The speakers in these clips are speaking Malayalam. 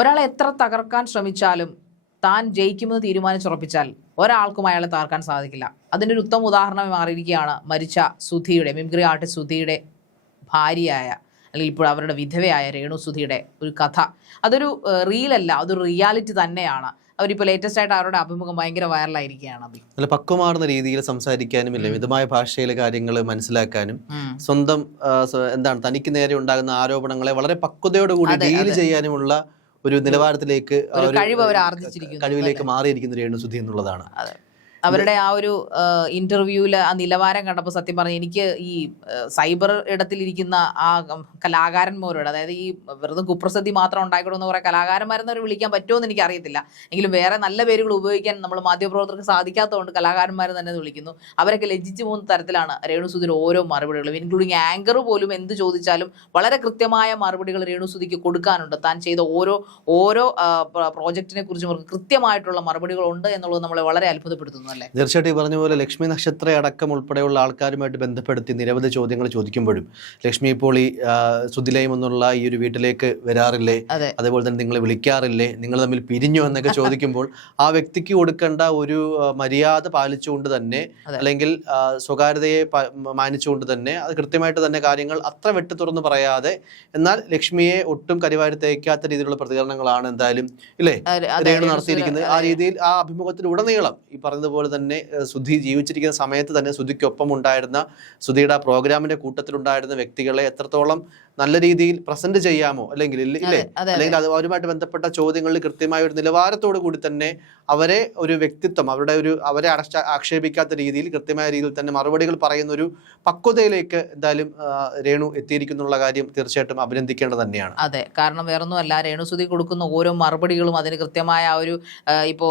ഒരാളെ എത്ര തകർക്കാൻ ശ്രമിച്ചാലും താൻ ജയിക്കുമെന്ന് തീരുമാനിച്ചുറപ്പിച്ചാൽ ഒരാൾക്കും അയാളെ തകർക്കാൻ സാധിക്കില്ല. അതിന്റെ ഒരു ഉത്തമ ഉദാഹരണമായി മാറിയിരിക്കുകയാണ് മരിച്ച സുധിയുടെ മിമിക്രി ആർട്ടിസ്റ്റ് സുധിയുടെ ഭാര്യയായ അല്ലെങ്കിൽ ഇപ്പോൾ അവരുടെ വിധവയായ രേണു സുധിയുടെ ഒരു കഥ. അതൊരു റീലല്ല അതൊരു റിയാലിറ്റി തന്നെയാണ്. അവരിപ്പോൾ ലേറ്റസ്റ്റ് ആയിട്ട് അവരുടെ അഭിമുഖം ഭയങ്കര വൈറലായിരിക്കുകയാണ് നല്ല പക്വമാർന്ന രീതിയിൽ സംസാരിക്കാനും ഇല്ല മിതമായ ഭാഷയിലെ കാര്യങ്ങൾ മനസ്സിലാക്കാനും സ്വന്തം എന്താണ് തനിക്ക് നേരെ ഉണ്ടാകുന്ന ആരോപണങ്ങളെ വളരെ പക്വതയോടുകൂടി ഡീൽ ചെയ്യാനുമുള്ള ഒരു നിലവാരത്തിലേക്ക് കഴിവിലേക്ക് മാറിയിരിക്കുന്ന രേണുസുധി എന്നുള്ളതാണ്. അതെ. അവരുടെ ആ ഒരു ഇന്റർവ്യൂൽ ആ നിലവാരം കണ്ടപ്പോൾ സത്യം പറഞ്ഞു എനിക്ക് ഈ സൈബർ ഇടത്തിലിരിക്കുന്ന ആ കലാകാരന്മാരോട് അതായത് ഈ വെറുതെ കുപ്രസിദ്ധി മാത്രം ഉണ്ടായിക്കൊള്ളുന്ന കുറെ കലാകാരന്മാരെന്നവർ വിളിക്കാൻ പറ്റുമോ എന്ന് എനിക്ക് അറിയത്തില്ല എങ്കിലും വേറെ നല്ല പേരുകൾ ഉപയോഗിക്കാൻ നമ്മൾ മാധ്യമപ്രവർത്തകർക്ക് സാധിക്കാത്തതുകൊണ്ട് കലാകാരന്മാരെ തന്നെ വിളിക്കുന്നു. അവരൊക്കെ ലജ്ജിച്ചു പോകുന്ന തരത്തിലാണ് രേണുസുധിയുടെ ഓരോ മറുപടികളും. ഇൻക്ലൂഡിങ് ആങ്കർ പോലും എന്ത് ചോദിച്ചാലും വളരെ കൃത്യമായ മറുപടികൾ രേണുസുധിക്ക് കൊടുക്കാനുണ്ട്. താൻ ചെയ്ത ഓരോ ഓരോ പ്രോജക്റ്റിനെ കുറിച്ചും കൃത്യമായിട്ടുള്ള മറുപടികളുണ്ട് എന്നുള്ളത് നമ്മളെ വളരെ അത്ഭുതപ്പെടുത്തുന്നു. അല്ലേ? തീർച്ചയായിട്ടും ഈ പറഞ്ഞ പോലെ ലക്ഷ്മി നക്ഷത്ര അടക്കം ഉൾപ്പെടെയുള്ള ആൾക്കാരുമായിട്ട് ബന്ധപ്പെടുത്തി നിരവധി ചോദ്യങ്ങൾ ചോദിക്കുമ്പോഴും ലക്ഷ്മി ഇപ്പോൾ ഈ ആ, സുധിലയം എന്നുള്ള ഈ ഒരു വീട്ടിലേക്ക് വരാറില്ലേ? അതേപോലെ തന്നെ നിങ്ങളെ വിളിക്കാറില്ലേ? നിങ്ങൾ തമ്മിൽ പിരിഞ്ഞു എന്നൊക്കെ ചോദിക്കുമ്പോൾ ആ വ്യക്തിക്ക് കൊടുക്കേണ്ട ഒരു മര്യാദ പാലിച്ചുകൊണ്ട് തന്നെ അല്ലെങ്കിൽ സ്വകാര്യതയെ മാനിച്ചുകൊണ്ട് തന്നെ അത് കൃത്യമായിട്ട് തന്നെ കാര്യങ്ങൾ അത്ര വെട്ടി തുറന്ന് പറയാതെ എന്നാൽ ലക്ഷ്മിയെ ഒട്ടും കരിവാരി തേക്കാത്ത രീതിയിലുള്ള പ്രതികരണങ്ങളാണ് എന്തായാലും ഇല്ലേ? രേണു നടത്തിയിരിക്കുന്നത്. ആ രീതിയിൽ ആ അഭിമുഖത്തിൽ ഉടനീളം ഈ പറഞ്ഞതുപോലെ തന്നെ സുധി ജീവിച്ചിരിക്കുന്ന സമയത്ത് തന്നെ സുധിക്കൊപ്പം ഉണ്ടായിരുന്ന സുധിയുടെ ആ പ്രോഗ്രാമിന്റെ കൂട്ടത്തിലുണ്ടായിരുന്ന വ്യക്തികളെ എത്രത്തോളം നല്ല രീതിയിൽ പ്രസന്റ് ചെയ്യാമോ അല്ലെങ്കിൽ ഇല്ല- അല്ലെങ്കിൽ അത്. അവരുമായിട്ട് ബന്ധപ്പെട്ട ചോദ്യങ്ങളിൽ കൃത്യമായ ഒരു നിലവാരത്തോടു കൂടി തന്നെ അവരെ ഒരു വ്യക്തിത്വം അവരുടെ ഒരു അവരെ അടച്ച ആക്ഷേപിക്കാത്ത രീതിയിൽ കൃത്യമായ രീതിയിൽ തന്നെ മറുപടികൾ പറയുന്ന ഒരു പക്വതയിലേക്ക് എന്തായാലും രേണു എത്തിയിരിക്കുന്നുള്ള കാര്യം തീർച്ചയായിട്ടും അഭിനന്ദിക്കേണ്ടത് തന്നെയാണ്. അതെ കാരണം വേറൊന്നുമല്ല രേണുസുതി കൊടുക്കുന്ന ഓരോ മറുപടികളും അതിന് കൃത്യമായ ആ ഒരു ഇപ്പോ ഇപ്പോൾ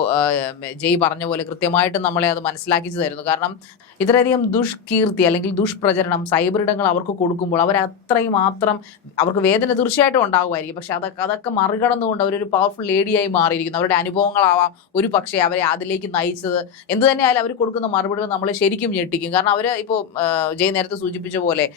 ജയ് പറഞ്ഞ പോലെ കൃത്യമായിട്ട് നമ്മളെ അത് മനസ്സിലാക്കിച്ചു തരുന്നു. കാരണം ഇത്രയധികം ദുഷ്കീർത്തി അല്ലെങ്കിൽ ദുഷ്പ്രചരണം സൈബർ ഇടങ്ങൾ അവർക്ക് കൊടുക്കുമ്പോൾ അവർ അത്രയും മാത്രം അവർക്ക് വേദന തീർച്ചയായിട്ടും ഉണ്ടാകുമായിരിക്കും പക്ഷെ അതൊക്കെ അതൊക്കെ മറികടന്നുകൊണ്ട് അവരൊരു പവർഫുൾ ലേഡിയായി മാറിയിരിക്കുന്നു. അവരുടെ അനുഭവങ്ങളാവാം. ഒരു പക്ഷേ അവരെ അതിലേക്ക് നയിച്ചത് എന്ത് തന്നെയായാലും അവർ കൊടുക്കുന്ന മറുപടികൾ നമ്മളെ ശരിക്കും ഞെട്ടിക്കും. കാരണം അവർ ഇപ്പോൾ ജയ് നേരത്തെ സൂചിപ്പിച്ച പോലെ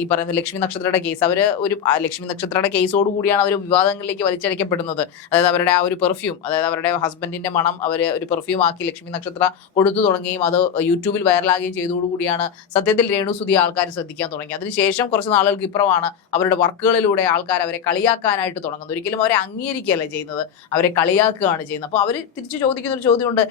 ഈ പറയുന്ന ലക്ഷ്മി നക്ഷത്രയുടെ കേസ് അവർ ഒരു ലക്ഷ്മി നക്ഷത്രയുടെ കേസോട് കൂടിയാണ് അവർ വിവാദങ്ങളിലേക്ക് വലിച്ചടയ്ക്കപ്പെടുന്നത്. അതായത് അവരുടെ ആ ഒരു പെർഫ്യൂം അതായത് അവരുടെ ഹസ്ബൻഡിന്റെ മണം അവർ ഒരു പെർഫ്യൂം ആക്കി ലക്ഷ്മി നക്ഷത്ര കൊടുത്തു തുടങ്ങുകയും അത് യൂട്യൂബിൽ വൈറലാകുകയും ചെയ്തതോടുകൂടിയാണ് സത്യത്തിൽ രേണു സുധി ആൾക്കാർ ശ്രദ്ധിക്കാൻ തുടങ്ങി അതിനുശേഷം കുറച്ച് നാളുകൾക്ക് ഇപ്പുറമാണ് അവരുടെ വർക്കുകളിലൂടെ ആൾക്കാർ അവരെ കളിയാക്കാനായിട്ട് തുടങ്ങുന്നത്. ഒരിക്കലും അവരെ അംഗീകരിക്കുകയല്ല ചെയ്യുന്നത്. അവരെ കളിയാക്കുകയാണ് ചെയ്യുന്നത്. അപ്പോൾ അവർ തിരിച്ചു ചോദിക്കുന്ന ഒരു ചോദ്യമുണ്ട്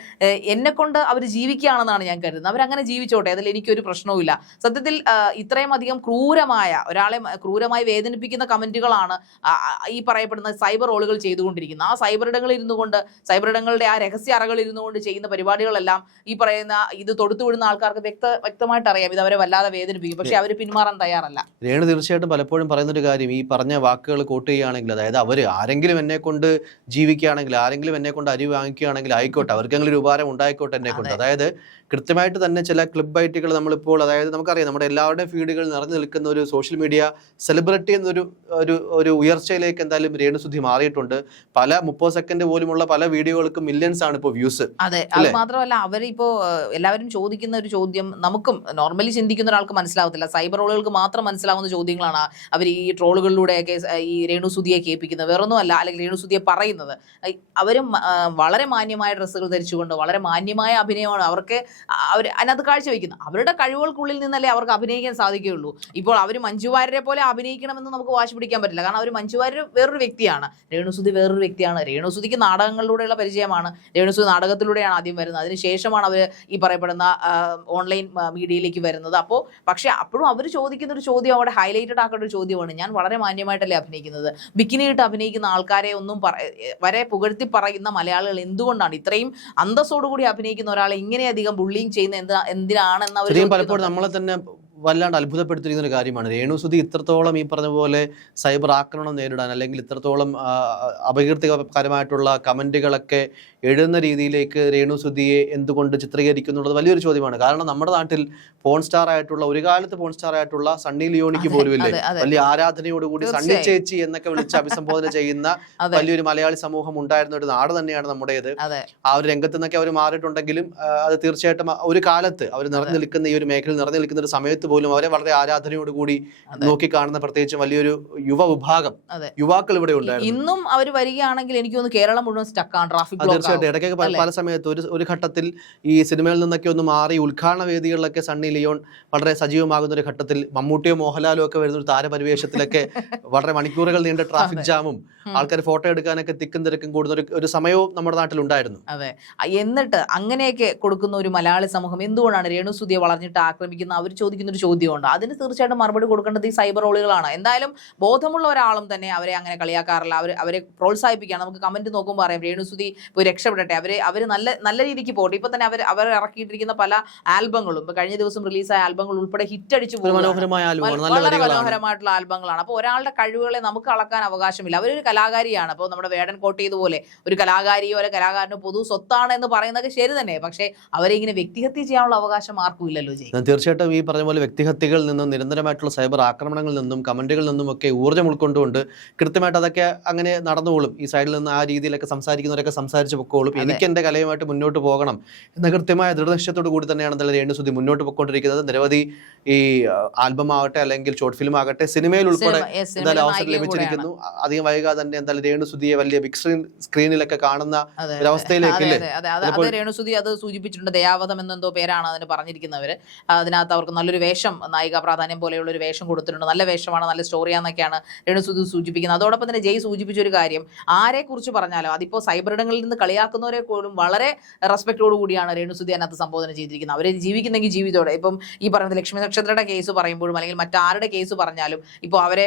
എന്നെക്കൊണ്ട് എന്നെ കൊണ്ട് അവർ ജീവിക്കുകയാണെന്നാണ് ഞാൻ കരുതുന്നത്. അവരങ്ങനെ ജീവിച്ചോട്ടെ? അതിൽ എനിക്കൊരു പ്രശ്നവുമില്ല. സത്യത്തിൽ ഇത്രയും അധികം ക്രൂരമായ ഒരാളെ ക്രൂരമായി വേദനിപ്പിക്കുന്ന ആ, ഈ പറയപ്പെടുന്ന സൈബർ റോളുകൾ ചെയ്തുകൊണ്ടിരിക്കുന്നത്. ആ സൈബർ ഇടങ്ങളിൽ ഇരുന്നുകൊണ്ട് സൈബർ ഇടങ്ങളുടെ ആ രഹസ്യ അറകളിൽ ഇരുന്നു കൊണ്ട് ചെയ്യുന്ന പരിപാടികളെല്ലാം ഈ പറയുന്ന ഇത് തൊടുത്തു വിടുന്ന ആൾക്കാർക്ക് വ്യക്ത വ്യക്തമായിട്ട് അറിയാം. ഇത് അവരെ വല്ലാതെ വേദനിപ്പിക്കും. പക്ഷെ അവർ പിന്മാറാൻ തയ്യാറല്ല. രേണു തീർച്ചയായിട്ടും പലപ്പോഴും പറയുന്നൊരു കാര്യം ഈ പറഞ്ഞ വാക്കുകൾ കോട്ട് ചെയ്യുകയാണെങ്കിൽ അതായത് അവർ ആരെങ്കിലും എന്നെ കൊണ്ട് ജീവിക്കുകയാണെങ്കിൽ ആരെങ്കിലും എന്നെ കൊണ്ട് അരി വാങ്ങിക്കുകയാണെങ്കിൽ ആയിക്കോട്ടെ അവർക്കെങ്കിലും ഒരു ഉപകാരം ഉണ്ടായിക്കോട്ടെ എന്നെ കൊണ്ട്. അതായത് കൃത്യമായിട്ട് തന്നെ ചില ക്ലിബ് ബൈറ്റുകൾ നമ്മളിപ്പോൾ അതായത് നമുക്കറിയാം നമ്മുടെ എല്ലാവരുടെയും ഫീഡുകൾ നിറഞ്ഞു നിൽക്കുന്ന ഒരു സോഷ്യൽ മീഡിയ സെലിബ്രിറ്റി എന്നൊരു ഒരു ഒരു ഉയർച്ചയിലേക്ക് എന്തായാലും രേണുസുദ്ധി മാറിയിട്ടുണ്ട്. പല മുപ്പത് സെക്കൻഡ് പോലുമുള്ള പല വീഡിയോകൾക്കും മില്യൺസ് ആണ് ഇപ്പോൾ വ്യൂസ്. അതെ അത് മാത്രമല്ല അവരിപ്പോ എല്ലാവരും ചോദിക്കുന്ന ഒരു ചോദ്യം നമുക്കും നോർമലി ചിന്തിക്കുന്ന ഒരാൾക്ക് മനസ്സിലാവത്തില്ല. സൈബർ റോളുകൾക്ക് മാത്രം മനസ്സിലാവുന്ന ചോദ്യങ്ങളാണ് അവർ ഈ ട്രോളുകളിലൂടെയൊക്കെ ഈ രേണുസുതിയെ കേൾപ്പിക്കുന്നത്. വേറൊന്നുമല്ല അല്ലെങ്കിൽ രേണുസുതിയെ പറയുന്നത്. അവരും വളരെ മാന്യമായ ഡ്രസ്സുകൾ ധരിച്ചുകൊണ്ട് വളരെ മാന്യമായ അഭിനയമാണ്. അവർക്ക് അവർ അതിനകത്ത് കാഴ്ചവെക്കുന്നു അവരുടെ കഴിവുകൾക്കുള്ളിൽ നിന്നല്ലേ അവർക്ക് അഭിനയിക്കാൻ സാധിക്കുകയുള്ളൂ. ഇപ്പോൾ അവർ മഞ്ജുവാര്യരെ പോലെ അഭിനയിക്കണമെന്ന് നമുക്ക് വാശി പിടിക്കാൻ പറ്റില്ല. കാരണം അവർ മഞ്ജുവാര്യർ വേറൊരു വ്യക്തിയാണ്. രേണുസുതി വേറൊരു വ്യക്തിയാണ്. രേണുസുതിക്ക് നാടകങ്ങളിലൂടെയുള്ള പരിചയമാണ്. രേണുസുതി നാടകത്തിലൂടെയാണ് ആദ്യം വരുന്നത്. അതിനുശേഷമാണ് അവർ ഈ പറയപ്പെടുന്ന ഓൺലൈൻ മീഡിയയിലേക്ക് വരുന്നത്. അപ്പോൾ പക്ഷേ അപ്പോഴും അവർ ചോദിക്കുന്ന ഒരു ചോദ്യം അവിടെ ഹൈലൈറ്റഡ് ആക്കേണ്ട ഒരു ചോദ്യമാണ്. ഞാൻ വളരെ മാന്യമായിട്ടല്ലേ അഭിനയിക്കുന്നത്? ബിക്കിനിയിട്ട് അഭിനയിക്കുന്ന ആൾക്കാരെ ഒന്നും വരെ പുകഴ്ത്തി പറയുന്ന മലയാളികൾ എന്തുകൊണ്ടാണ്? ഇത്രയും അന്തസ്സോടുകൂടി അഭിനയിക്കുന്ന ഒരാളെ ഇങ്ങനെയധികം ബുള്ളിങ് ചെയ്യുന്ന എന്താ എന്തിനാണെന്ന് അവർ പലപ്പോഴും നമ്മളെ തന്നെ വല്ലാണ്ട് അത്ഭുതപ്പെടുത്തിയിരിക്കുന്ന ഒരു കാര്യമാണ്. രേണുസുതി ഇത്രത്തോളം ഈ പറഞ്ഞ പോലെ സൈബർ ആക്രമണം നേരിടാൻ അല്ലെങ്കിൽ ഇത്രത്തോളം അപകീർത്തികരമായിട്ടുള്ള കമന്റുകളൊക്കെ എഴുതുന്ന രീതിയിലേക്ക് രേണുസുതിയെ എന്തുകൊണ്ട് ചിത്രീകരിക്കുന്നു എന്നുള്ളത് വലിയൊരു ചോദ്യമാണ്. കാരണം നമ്മുടെ നാട്ടിൽ പോൺ സ്റ്റാർ ആയിട്ടുള്ള ഒരു കാലത്ത് പോൺ സ്റ്റാർ ആയിട്ടുള്ള സണ്ണി ലിയോണിക്ക് പോലും ഇല്ലേ. വലിയ ആരാധനയോടുകൂടി സണ്ണി ചേച്ചി എന്നൊക്കെ വിളിച്ച് അഭിസംബോധന ചെയ്യുന്ന വലിയൊരു മലയാളി സമൂഹം ഉണ്ടായിരുന്ന ഒരു നാട് തന്നെയാണ് നമ്മുടേത്. ആ ഒരു രംഗത്ത് നിന്നൊക്കെ അവർ മാറിയിട്ടുണ്ടെങ്കിലും അത് തീർച്ചയായിട്ടും ഒരു കാലത്ത് അവർ നിറഞ്ഞു നിൽക്കുന്ന ഈ ഒരു മേഖലയിൽ നിറഞ്ഞു നിൽക്കുന്ന ഒരു സമയത്ത് സമയത്ത് പോലും അവരെ വളരെ ആരാധനയോട് കൂടി അതെ. നോക്കി കാണുന്ന പ്രത്യേകിച്ച് വലിയൊരു യുവ വിഭാഗം യുവാക്കൾ ഇവിടെ ഉണ്ടായിരുന്നു. ഇന്നും അവർ വരികയാണെങ്കിൽ എനിക്ക് തോന്നുന്നു കേരളം മുഴുവൻ സ്റ്റക്കാണ് ട്രാഫിക് തീർച്ചയായിട്ടും. ഇടയ്ക്കൊക്കെ പല- സമയത്ത് ഒരു ഒരു ഘട്ടത്തിൽ ഈ സിനിമയിൽ നിന്നൊക്കെ ഒന്ന് മാറി ഉദ്ഘാടന വേദികളിലൊക്കെ സണ്ണി ലിയോൺ വളരെ സജീവമാകുന്ന ഒരു ഘട്ടത്തിൽ മമ്മൂട്ടിയോ മോഹൻലാലോ ഒക്കെ വരുന്ന ഒരു താരപരിവേഷത്തിലൊക്കെ വളരെ മണിക്കൂറുകൾ നീണ്ട ട്രാഫിക് ജാമും ആൾക്കാർ ഫോട്ടോ എടുക്കാനൊക്കെ തിക്കും തിരക്കും കൂടുന്ന ഒരു ഒരു സമയവും നമ്മുടെ നാട്ടിൽ ഉണ്ടായിരുന്നു. അതെ. എന്നിട്ട് അങ്ങനെയൊക്കെ കൊടുക്കുന്ന ഒരു മലയാളി സമൂഹം എന്തുകൊണ്ടാണ് രേണുസുതിയെ വളർന്നിട്ട് ആക്രമിക്കുന്ന? അവർ ചോദിക്കുന്ന ഒരു ചോദ്യമുണ്ട്. അതിന് തീർച്ചയായിട്ടും മറുപടി കൊടുക്കേണ്ടത് ഈ സൈബർ റോളുകളാണ്. എന്തായാലും ബോധമുള്ള ഒരാളും തന്നെ അവരെ അങ്ങനെ കളിയാക്കാറില്ല. അവർ അവരെ പ്രോത്സാഹിപ്പിക്കുകയാണ്. നമുക്ക് കമന്റ് നോക്കുമ്പോൾ അറിയാം രേണുസുതി ഇപ്പോൾ രക്ഷപ്പെടട്ടെ. അവരെ അവർ നല്ല നല്ല രീതിക്ക് പോട്ടെ. ഇപ്പൊ തന്നെ അവർ അവർ ഇറക്കിയിട്ടിരിക്കുന്ന പല ആൽബങ്ങളും ഇപ്പൊ കഴിഞ്ഞ ദിവസം റിലീസായ ആൽബങ്ങൾ ഉൾപ്പെടെ ഹിറ്റ് അടിച്ചു വളരെ മനോഹരമായിട്ടുള്ള ആൽബങ്ങളാണ്. അപ്പോൾ ഒരാളുടെ കഴിവുകളെ നമുക്ക് അളക്കാൻ അവകാശമില്ല. അവരൊരു കലാകാരിയാണ്. അപ്പോൾ നമ്മുടെ വേടൻ കോട്ട് ചെയ്തപോലെ ഒരു കലാകാരിയോ ഒരു കലാകാരനോ പൊതു സ്വത്താണ് എന്ന് പറയുന്നതൊക്കെ ശരി തന്നെ. പക്ഷേ അവരെ ഇങ്ങനെ വ്യക്തിഹത്യ ചെയ്യാനുള്ള അവകാശം ആർക്കും ഇല്ലല്ലോ ജയ്. തീർച്ചയായിട്ടും ഈ പറഞ്ഞ പോലെ വ്യക്തിഹത്യകളിൽ നിന്നും നിരന്തരമായിട്ടുള്ള സൈബർ ആക്രമണങ്ങളിൽ നിന്നും കമന്റുകളിൽ നിന്നും ഒക്കെ ഊർജം ഉൾക്കൊണ്ടുകൊണ്ട് കൃത്യമായിട്ട് അതൊക്കെ അങ്ങനെ നടന്നുകൊള്ളും ഈ സൈഡിൽ നിന്ന് ആ രീതിയിലൊക്കെ സംസാരിക്കുന്നവരൊക്കെ സംസാരിച്ച് പൊക്കോളും. എനിക്ക് എന്റെ കലയുമായിട്ട് മുന്നോട്ട് പോകണം എന്ന കൃത്യമായ ദൃഢനിശ്ചയത്തോടു കൂടി തന്നെയാണ് എന്നുള്ള രേണുസുതി മുന്നോട്ട് പോയിക്കൊണ്ടിരിക്കുന്നത് നിരവധി ഈ ആൽബം ആകട്ടെ അല്ലെങ്കിൽ ഷോർട്ട് ഫിലിം ആകട്ടെ സിനിമയിൽ ഉൾപ്പെടെ എന്തായാലും അവസരം ലഭിച്ചിരിക്കുന്നു. അധികം വൈകാതെ തന്നെ എന്തായാലും രേണുസുതിയെ വലിയ ബിഗ് സ്ക്രീൻ സ്ക്രീനിലൊക്കെ കാണുന്ന അതെ, അതെ, അതെ, അതെ, അത്. സുധി രേണുസുതി അത് സൂചിപ്പിച്ചിട്ടുണ്ട്. ദയാവതം എന്നെന്തോ പേരാണ് അതിന് പറഞ്ഞിരിക്കുന്നവര്. അതിനകത്ത് അവർക്ക് നല്ലൊരു വേഷം നായിക പ്രാധാന്യം പോലെയുള്ള ഒരു വേഷം കൊടുത്തിട്ടുണ്ട്. നല്ല വേഷമാണ് നല്ല സ്റ്റോറിയാന്നൊക്കെയാണ് രേണുസുതി സൂചിപ്പിക്കുന്നത്. അതോടൊപ്പം തന്നെ ജയ് സൂചിപ്പിച്ച ഒരു കാര്യം ആരെ കുറിച്ച് പറഞ്ഞാലോ അതിപ്പോ സൈബർ ഇടങ്ങളിൽ നിന്ന് കളിയാക്കുന്നവരെ പോലും വളരെ റെസ്പെക്റ്റോടു കൂടിയാണ് രേണുസുതി അതിനകത്ത് സംബോധന ചെയ്തിരിക്കുന്നത്. അവരെ ജീവിക്കുന്നെങ്കിൽ ജീവിതത്തോടെ ഇപ്പം ഈ പറയുന്നത് ലക്ഷ്മി നക്ഷത്രയുടെ കേസ് പറയുമ്പോഴും അല്ലെങ്കിൽ മറ്റാരുടെ കേസ് പറഞ്ഞാലും ഇപ്പോൾ അവരെ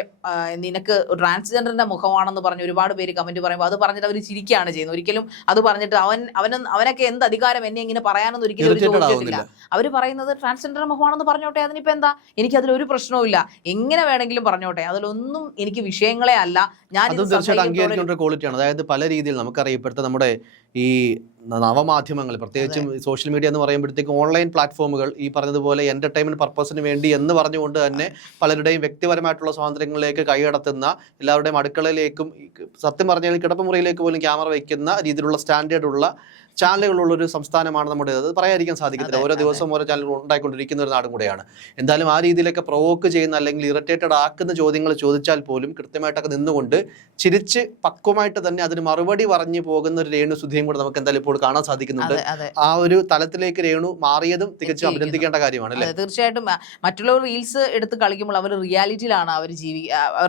നിനക്ക് ട്രാൻസ്ജെൻഡറിന്റെ മുഖമാണെന്ന് പറഞ്ഞ് ഒരുപാട് പേര് കമന്റ് പറയുമ്പോൾ അത് പറഞ്ഞിട്ട് അവർ ചിരിക്കുകയാണ് ചെയ്യുന്നത്. ഒരിക്കലും അത് പറഞ്ഞിട്ട് അവൻ അവൻ അവനൊക്കെ എന്ത് അധികാരം എന്നെ ഇങ്ങനെ പറയാനൊന്നും ഒരിക്കലും ചോദിച്ചിട്ടില്ല അവർ പറയുന്നത് ട്രാൻസ്ജെൻഡർ മുഖമാണെന്ന് പറഞ്ഞോട്ടെ അതിനിപ്പോ എന്താ? എനിക്ക് അതിലൊരു പ്രശ്നവും ഇല്ല. എങ്ങനെ വേണമെങ്കിലും പറഞ്ഞോട്ടെ. അതിലൊന്നും എനിക്ക് വിഷയങ്ങളെ അല്ല. ഞാൻ തീർച്ചയായിട്ടും അംഗീകരിക്കേണ്ട ക്വാളിറ്റിയാണ് അതായത് പല രീതിയിൽ നമുക്കറിയാം ഇപ്പോഴത്തെ നമ്മുടെ ഈ നവമാധ്യമങ്ങൾ. പ്രത്യേകിച്ചും സോഷ്യൽ മീഡിയ എന്ന് പറയുമ്പോഴത്തേക്കും ഓൺലൈൻ പ്ലാറ്റ്ഫോമുകൾ ഈ പറഞ്ഞതുപോലെ എന്റർടൈൻമെന്റ് പർപ്പസിന് വേണ്ടി എന്ന് പറഞ്ഞുകൊണ്ട് തന്നെ പലരുടെയും വ്യക്തിപരമായിട്ടുള്ള സ്വാതന്ത്ര്യങ്ങളിലേക്ക് കൈകടത്തുന്ന എല്ലാവരുടെയും അടുക്കളയിലേക്കും സത്യം പറഞ്ഞാൽ കിടപ്പുമുറിയിലേക്ക് പോലും ക്യാമറ വയ്ക്കുന്ന രീതിയിലുള്ള സ്റ്റാൻഡേർഡ് ഉള്ള ചാനലുകളുള്ള ഒരു സംസ്ഥാനമാണ് നമ്മുടെ അത് പറയാതിരിക്കാൻ സാധിക്കത്തില്ല. ഓരോ. ദിവസവും ഓരോ ചാനലുകൾ ഉണ്ടായിക്കൊണ്ടിരിക്കുന്ന ഒരു നാടും കൂടെയാണ്. എന്തായാലും ആ രീതിയിലൊക്കെ പ്രൊവോക്ക് ചെയ്യുന്ന അല്ലെങ്കിൽ ഇറിറ്റേറ്റഡ് ആക്കുന്ന ചോദ്യങ്ങൾ ചോദിച്ചാൽ പോലും കൃത്യമായിട്ടൊക്കെ നിന്നുകൊണ്ട് ചിരിച്ച് പക്വമായിട്ട് തന്നെ അതിന് മറുപടി പറഞ്ഞു പോകുന്ന ഒരു രേണു സുധിയും കൂടെ നമുക്ക് എന്തായാലും ഇപ്പോൾ കാണാൻ സാധിക്കുന്നുണ്ട്. ആ ഒരു തലത്തിലേക്ക് രേണു മാറിയതും തികച്ചും അഭിനന്ദിക്കേണ്ട കാര്യമാണ് അല്ലേ? തീർച്ചയായിട്ടും. മറ്റുള്ളവർ റീൽസ് എടുത്ത് കളിക്കുമ്പോൾ അവർ റിയാലിറ്റിയിലാണ് അവർ ജീവി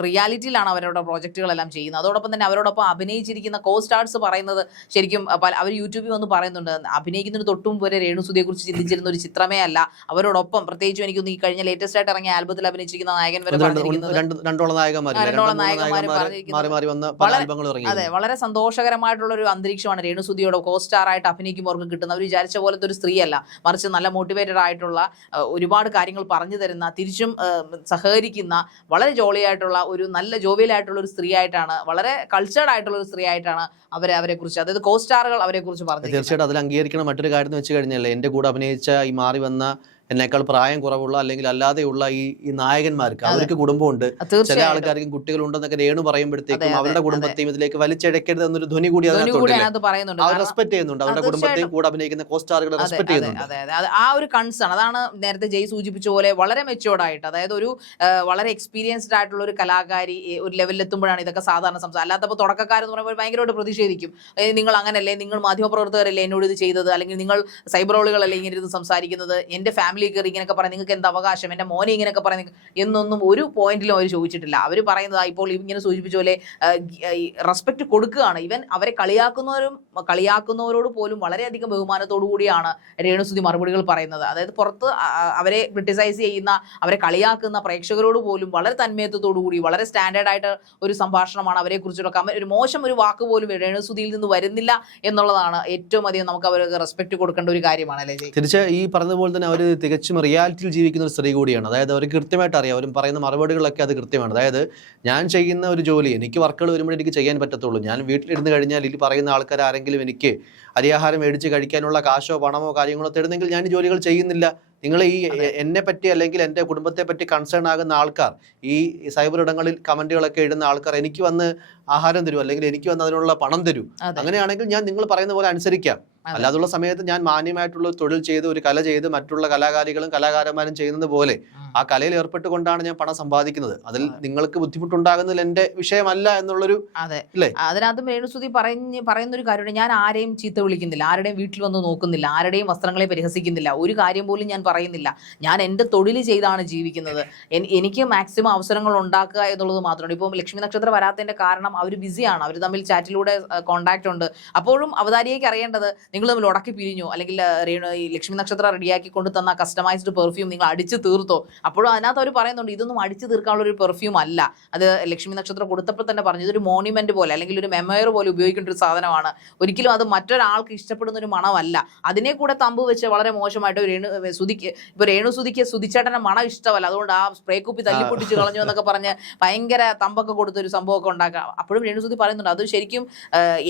റിയാലിറ്റിയിലാണ് അവരുടെ പ്രോജക്റ്റുകളെല്ലാം ചെയ്യുന്നത്. അതോടൊപ്പം തന്നെ അവരോടൊപ്പം അഭിനയിച്ചിരിക്കുന്ന കോ സ്റ്റാർസ് പറയുന്നത് ശരിക്കും അവർ യൂട്യൂബിൽ വന്ന് പറയുന്നുണ്ട് അഭിനയിക്കുന്നതിന് തൊട്ടും വരെ രേണുസുതിയെ കുറിച്ച് ചിന്തിച്ചിരുന്ന ഒരു ചിത്രമേ അല്ല. അവരോടൊപ്പം പ്രത്യേകിച്ചും എനിക്കൊന്ന് ഈ കഴിഞ്ഞ ലേറ്റസ്റ്റ് ആയിട്ട് ഇറങ്ങിയ ആൽബത്തിൽ അഭിനയിച്ചിരിക്കുന്ന നായകൻ വരെ രണ്ടോളം വളരെ- ആൽബങ്ങളും അതെ വളരെ സന്തോഷകരമായിട്ടുള്ള ഒരു അന്തരീക്ഷമാണ് രേണുസുതിയുടെ കോ സ്റ്റാർ ആയിട്ട് അഭിനയിക്കുമ്പോൾ അവർക്ക് കിട്ടുന്ന അവർ വിചാരിച്ച പോലത്തെ ഒരു സ്ത്രീയല്ല. മറിച്ച് നല്ല മോട്ടിവേറ്റഡ് ആയിട്ടുള്ള ഒരുപാട് കാര്യങ്ങൾ പറഞ്ഞു തരുന്ന തിരിച്ചും സഹകരിക്കുന്ന വളരെ ജോളിയായിട്ടുള്ള ഒരു നല്ല ജോവിയലായിട്ടുള്ള ഒരു സ്ത്രീ ആയിട്ടാണ് വളരെ കൾച്ചേർഡ് ആയിട്ടുള്ള ഒരു സ്ത്രീ ആയിട്ടാണ് അവരെ അവരെ കുറിച്ച് അതായത് കോ സ്റ്റാറുകൾ അവരെ കുറിച്ച് പറഞ്ഞത് തീർച്ചയായിട്ടും അതിൽ അംഗീകരിക്കണം മറ്റൊരു കാര്യം വെച്ച് കഴിഞ്ഞാൽ എന്റെ കൂടെ അഭിനയിച്ച ഈ മാറി വന്ന എന്നേക്കാൾ പ്രായം കുറവുള്ള അല്ലെങ്കിൽ അല്ലാതെയുള്ള ഈ ഈ നായകന്മാർക്ക് അവർക്ക് കുടുംബമുണ്ട്. ചില ആൾക്കാർക്കും കുട്ടികളുണ്ടെന്നൊക്കെ രേണു പറയുമ്പോഴത്തേക്കും അവരുടെ. കുടുംബത്തെയും ഇതിലേക്ക് വലിച്ചെടുക്കരുത് എന്നൊരു ധ്വനി കൂടി ധ്വനി അതിനകത്തുണ്ട്. അവർ റെസ്പെക്ട് ചെയ്യുന്നുണ്ട്. അവരുടെ കുടുംബത്തെയും കൂടെ അഭിനയിക്കുന്ന കോസ്റ്റാറുകളെ റെസ്പെക്ട് ചെയ്യുന്നുണ്ട്. ആ ഒരു കൺസേൺ അതാണ് നേരത്തെ ജയ് സൂചിപ്പിച്ച പോലെ വളരെ മെച്ചോർഡ് ആയിട്ട് അതായത് ഒരു വളരെ എക്സ്പീരിയൻസ്ഡ് ആയിട്ടുള്ള ഒരു കലാകാരി ഒരു ലെവലിൽ എത്തുമ്പോഴാണ് ഇതൊക്കെ സാധാരണ സംസാരം. അല്ലാത്തപ്പോൾ തുടക്കക്കാരെന്ന് പറയുമ്പോൾ ഭയങ്കരമായിട്ട് പ്രതിഷേധിക്കും. നിങ്ങൾ അങ്ങനല്ലേ? നിങ്ങൾ മാധ്യമപ്രവർത്തകരല്ലേ എന്നോട് ഇത് ചെയ്തത്? അല്ലെങ്കിൽ നിങ്ങൾ സൈബർ റോളുകളല്ലേ ഇങ്ങനെ ഇരുന്ന് സംസാരിക്കുന്നത്? എന്റെ ഫാമിലി കയറി ഇങ്ങനെയൊക്കെ പറയാം നിങ്ങൾക്ക് എന്ത് അവകാശം? എന്റെ മോനെ ഇങ്ങനെയൊക്കെ പറയുന്നത്. എന്നൊന്നും ഒരു പോയിന്റിലും അവർ ചോദിച്ചിട്ടില്ല. അവർ പറയുന്നത് ഇപ്പോൾ ഇങ്ങനെ സൂചിപ്പിച്ച പോലെ റെസ്പെക്ട് കൊടുക്കുകയാണ്. ഇവൻ അവരെ കളിയാക്കുന്നവരും കളിയാക്കുന്നവരോട് പോലും വളരെയധികം ബഹുമാനത്തോടു കൂടിയാണ് രേണുസുതി മറുപടികൾ പറയുന്നത്. അതായത് പുറത്ത് അവരെ ക്രിട്ടിസൈസ് ചെയ്യുന്ന അവരെ കളിയാക്കുന്ന പ്രേക്ഷകരോട് പോലും വളരെ തന്മയത്വത്തോടു കൂടി വളരെ സ്റ്റാൻഡേർഡ് ആയിട്ട് ഒരു സംഭാഷണമാണ് അവരെ കുറിച്ചുള്ള ഒരു മോശം ഒരു വാക്ക് പോലും രേണുസുതിയിൽ നിന്ന് വരുന്നില്ല എന്നുള്ളതാണ് ഏറ്റവും അധികം നമുക്ക് അവർക്ക് റെസ്പെക്ട് കൊടുക്കേണ്ട ഒരു കാര്യമാണ് അല്ലേ തിരിച്ച് ഈ പറഞ്ഞതുപോലെ തന്നെ അവർ തികച്ചും റിയാലിറ്റിയിൽ ജീവിക്കുന്ന ഒരു സ്ത്രീ കൂടിയാണ്. അതായത് അവർ കൃത്യമായിട്ട് അറിയാം. അവരും പറയുന്ന മറുപടികളൊക്കെ അത് കൃത്യമാണ്. അതായത് ഞാൻ ചെയ്യുന്ന ഒരു ജോലി എനിക്ക് വർക്കുകൾ വരുമ്പോൾ എനിക്ക് ചെയ്യാൻ പറ്റത്തുള്ളൂ. ഞാൻ വീട്ടിലിരുന്ന് കഴിഞ്ഞാൽ ഇതിൽ പറയുന്ന ആൾക്കാർ ആരെങ്കിലും എനിക്ക് അരിയാഹാരം മേടിച്ച് കഴിക്കാനുള്ള കാശോ പണമോ കാര്യങ്ങളോ തരുന്നെങ്കിൽ ഞാൻ ജോലികൾ ചെയ്യുന്നില്ല. നിങ്ങൾ ഈ എന്നെ പറ്റി അല്ലെങ്കിൽ എന്റെ കുടുംബത്തെ പറ്റി കൺസേൺ ആകുന്ന ആൾക്കാർ ഈ സൈബർ ഇടങ്ങളിൽ കമന്റുകളൊക്കെ ഇടുന്ന ആൾക്കാർ എനിക്ക് വന്ന് ആഹാരം തരൂ അല്ലെങ്കിൽ എനിക്ക് വന്ന് അതിനുള്ള പണം തരൂ. അങ്ങനെയാണെങ്കിൽ ഞാൻ നിങ്ങൾ പറയുന്ന പോലെ അനുസരിക്കാം. അല്ലാതുള്ള സമയത്ത് ഞാൻ മാന്യമായിട്ടുള്ള തൊഴിൽ ചെയ്ത് ഒരു കല ചെയ്ത് മറ്റുള്ള കലാകാരികളും കലാകാരന്മാരും ചെയ്യുന്നത് പോലെ ആ കലയിൽ ഏർപ്പെട്ടുകൊണ്ടാണ് ഞാൻ പണം സമ്പാദിക്കുന്നത്. അതിൽ നിങ്ങൾക്ക് ബുദ്ധിമുട്ടുണ്ടാകുന്നതിൽ എന്റെ വിഷയമല്ല എന്നുള്ളൊരു അതെ? അതിനകത്തും രേണുസുതി പറഞ്ഞ് പറയുന്ന ഒരു കാര്യമുണ്ട്. ഞാൻ ആരെയും ചീത്ത വിളിക്കുന്നില്ല. ആരുടെയും വീട്ടിൽ വന്ന് നോക്കുന്നില്ല. ആരുടെയും വസ്ത്രങ്ങളെ പരിഹസിക്കുന്നില്ല. ഒരു കാര്യം പോലും ഞാൻ പറയുന്നില്ല. ഞാൻ എന്റെ തൊഴിൽ ചെയ്താണ് ജീവിക്കുന്നത്. എനിക്ക് മാക്സിമം അവസരങ്ങൾ ഉണ്ടാക്കുക എന്നുള്ളത് മാത്രമാണ് ഇപ്പം ലക്ഷ്മി നക്ഷത്രം വരാത്തതിന്റെ കാരണം അവർ ബിസിയാണ് അവർ തമ്മിൽ ചാറ്റിലൂടെ കോണ്ടാക്ട് ഉണ്ട്. അപ്പോഴും അവതാരിയേക്ക് അറിയേണ്ടത് നിങ്ങൾ തമ്മിൽ ഉടക്കി പിരിഞ്ഞു അല്ലെങ്കിൽ ഈ ലക്ഷ്മി നക്ഷത്രം റെഡിയാക്കി കൊണ്ട് തന്ന കസ്റ്റമൈസ്ഡ് പെർഫ്യൂം നിങ്ങൾ അടിച്ചു തീർത്തോ? അപ്പോഴും അതിനകത്ത് അവർ പറയുന്നുണ്ട് ഇതൊന്നും അടിച്ചു തീർക്കാനുള്ള ഒരു പെർഫ്യൂം അല്ല. അത് ലക്ഷ്മി നക്ഷത്രം കൊടുത്തപ്പോൾ തന്നെ പറഞ്ഞു ഇതൊരു മോണിമെന്റ് പോലെ അല്ലെങ്കിൽ ഒരു മെമ്മയർ പോലെ ഉപയോഗിക്കേണ്ട ഒരു സാധനമാണ്. ഒരിക്കലും അത് മറ്റൊരാൾക്ക് ഇഷ്ടപ്പെടുന്ന ഒരു മണമല്ല. അതിനെ കൂടെ തമ്പ് വെച്ച് വളരെ മോശമായിട്ട് രേണു സുതിക്ക് ഇപ്പൊ രേണു സുതിക്ക് സുതിച്ചേട്ടനെ മണം ഇഷ്ടമല്ല. അതുകൊണ്ട് ആ സ്പ്രേ കുപ്പി തല്ലിപ്പൊട്ടിച്ച് കളഞ്ഞു എന്നൊക്കെ പറഞ്ഞ് ഭയങ്കര തമ്പൊക്കെ കൊടുത്തൊരു സംഭവമൊക്കെ ഉണ്ടാക്കാം. അപ്പോഴും രേണു സുതി പറയുന്നുണ്ട് അത് ശരിക്കും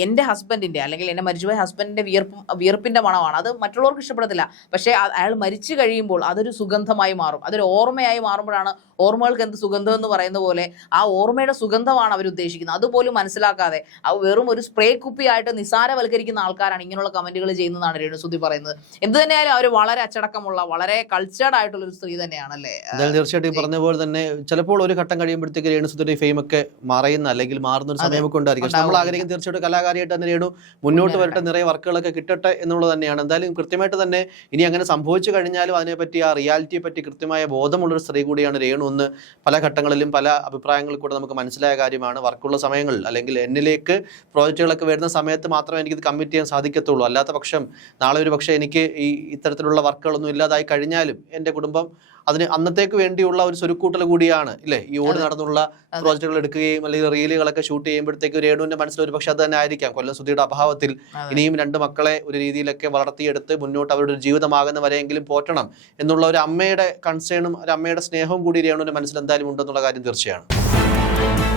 എന്റെ ഹസ്ബൻഡിന്റെ അല്ലെങ്കിൽ എന്റെ മരിച്ചുപോയ ഹസ്ബൻഡിന്റെ വിയർപ്പും വിയർപ്പിന്റെ മണമാണ്. അത് മറ്റുള്ളവർക്ക് ഇഷ്ടപ്പെടത്തില്ല. പക്ഷേ അയാൾ മരിച്ചു കഴിയുമ്പോൾ അതൊരു സുഗന്ധമായി മാറും. അതൊരു ഓർമ്മയായി മാറുമ്പോഴാണ് ഓർമ്മകൾക്ക് എന്ത് സുഗന്ധം എന്ന് പറയുന്ന പോലെ ആ ഓർമ്മയുടെ സുഗന്ധമാണ് അവർ ഉദ്ദേശിക്കുന്നത്. അതുപോലും മനസ്സിലാക്കാതെ വെറും ഒരു സ്പ്രേ കുപ്പിയായിട്ട് നിസാരവൽക്കരിക്കുന്ന ആൾക്കാരാണ് ഇങ്ങനെയുള്ള കമന്റുകൾ ചെയ്യുന്നതാണ് രേണുസുതി പറയുന്നത്. എന്ത് തന്നെയായാലും അവർ വളരെ അച്ചടക്കമുള്ള വളരെ കൾച്ചേർഡ് ആയിട്ടുള്ള ഒരു സ്ത്രീ തന്നെയാണ് അല്ലേ തീർച്ചയായിട്ടും പറഞ്ഞ പോലെ തന്നെ ചിലപ്പോൾ ഒരു ഘട്ടം കഴിയുമ്പോഴത്തേക്ക് രേണുസുതിന്റെ ഫെയിം ഒക്കെ മറയുന്ന അല്ലെങ്കിൽ മാറുന്ന ഒരു. സമയമൊക്കെ ഉണ്ടായിരിക്കും. നമ്മൾ. ആഗ്രഹിക്കും തീർച്ചയായിട്ടും കലാകാരിയായിട്ട് തന്നെ രേണു മുന്നോട്ട് വരട്ടെ. നിറയെ വർക്കുകളൊക്കെ കിട്ടട്ടെ എന്നുള്ളത് തന്നെയാണ്. എന്തായാലും കൃത്യമായിട്ട് തന്നെ ഇനി അങ്ങനെ സംഭവിച്ചു കഴിഞ്ഞാലും അതിനെപ്പറ്റി ആ റിയാലിറ്റിയെ പറ്റി കൃത്യമായ ബോധമുള്ളൊരു സ്ത്രീ കൂടിയാണ് രേണു എന്ന് പല ഘട്ടങ്ങളിലും പല അഭിപ്രായങ്ങളിൽ കൂടെ നമുക്ക് മനസ്സിലായ കാര്യമാണ്. വർക്കുള്ള സമയങ്ങളിൽ അല്ലെങ്കിൽ എന്നിലേക്ക് പ്രോജക്റ്റുകളൊക്കെ വരുന്ന സമയത്ത് മാത്രമേ എനിക്കിത് കമ്മിറ്റ് ചെയ്യാൻ സാധിക്കത്തുള്ളൂ. അല്ലാത്ത പക്ഷം നാളെ ഒരു പക്ഷേ എനിക്ക് ഈ ഇത്തരത്തിലുള്ള വർക്കുകളൊന്നും ഇല്ലാതായി കഴിഞ്ഞാലും എന്റെ കുടുംബം അതിന് അന്നത്തേക്ക് വേണ്ടിയുള്ള ഒരു സ്വരുക്കൂട്ടൽ കൂടിയാണ് ഇല്ലേ ഈ ഓട്. നടന്നുള്ള പ്രോജക്ടുകൾ പ്രോജക്റ്റുകൾ എടുക്കുകയും അല്ലെങ്കിൽ റീലുകളൊക്കെ ഷൂട്ട് ചെയ്യുമ്പോഴത്തേക്ക് രേണുവിന്റെ മനസ്സിൽ ഒരു പക്ഷെ അത് തന്നെ ആയിരിക്കാം കൊല്ലം സുധിയുടെ അഭാവത്തിൽ. ഇനിയും രണ്ട് മക്കളെ ഒരു രീതിയിലൊക്കെ വളർത്തിയെടുത്ത് മുന്നോട്ട് അവരുടെ ഒരു ജീവിതമാകുന്ന വരെയെങ്കിലും പോറ്റണം എന്നുള്ള ഒരു അമ്മയുടെ കൺസേണും ഒരു അമ്മയുടെ സ്നേഹവും കൂടി രേണുവിന്റെ മനസ്സിൽ എന്തായാലും ഉണ്ടെന്നുള്ള കാര്യം തീർച്ചയാണ്